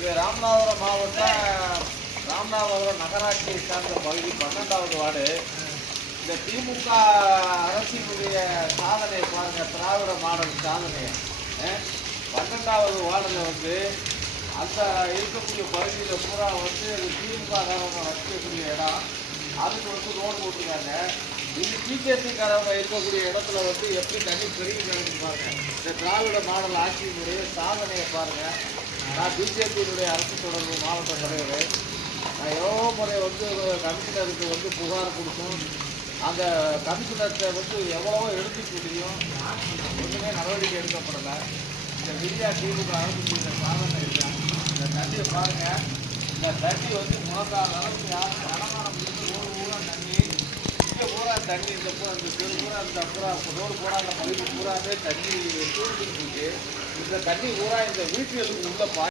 இது ராமநாதபுரம் மாவட்டம் ராமநாதபுரம் நகராட்சியை சார்ந்த பகுதி 12வது வார்டு. இந்த திமுக அரசினுடைய சாதனை பாருங்க, திராவிட மாடல் சாதனை. 12வது வார்டில் வந்து அந்த இருக்கக்கூடிய பகுதியில் பூரா வந்து திமுக காரவங்க வச்சிக்கக்கூடிய இடம், அதுக்கு வந்து ரோடு போட்டிருக்காங்க. இது பிஜேபி காரவங்க இருக்கக்கூடிய இடத்துல வந்து எப்படி தண்ணி பெருகி கிடக்குன்னு பாருங்க. இந்த திராவிட மாடல் ஆட்சியினுடைய சாதனையை பாருங்க. நான் பிஜேபியினுடைய அரசு தொடர்பு மாவட்ட தலைவர். நான் எவ்வளோ முறை வந்து கமிஷனருக்கு வந்து புகார் கொடுத்தோம். அந்த கமிஷனர்கிட்ட வந்து எவ்வளவோ எடுத்து சொல்லியும் ஒன்றுமே நடவடிக்கை எடுக்கப்படலை. இந்த விரியா திமுக அரசு சாதனை இல்லை. இந்த தண்ணியை பாருங்கள். இந்த தண்ணி வந்து முழங்கால அளவுக்கு யாரும் அலங்காரம் முடித்து ரோடு பூரா தண்ணி, இங்கே பூரா தண்ணி, இந்த பூரா இந்த தெரு பூரா இந்த பூரா ரோடு பூரா அந்த பகுதி பூராவே தண்ணி சூழ்ந்துருக்கு. இந்த தண்ணி பூரா இந்த வீட்டுகளுக்கு உள்ள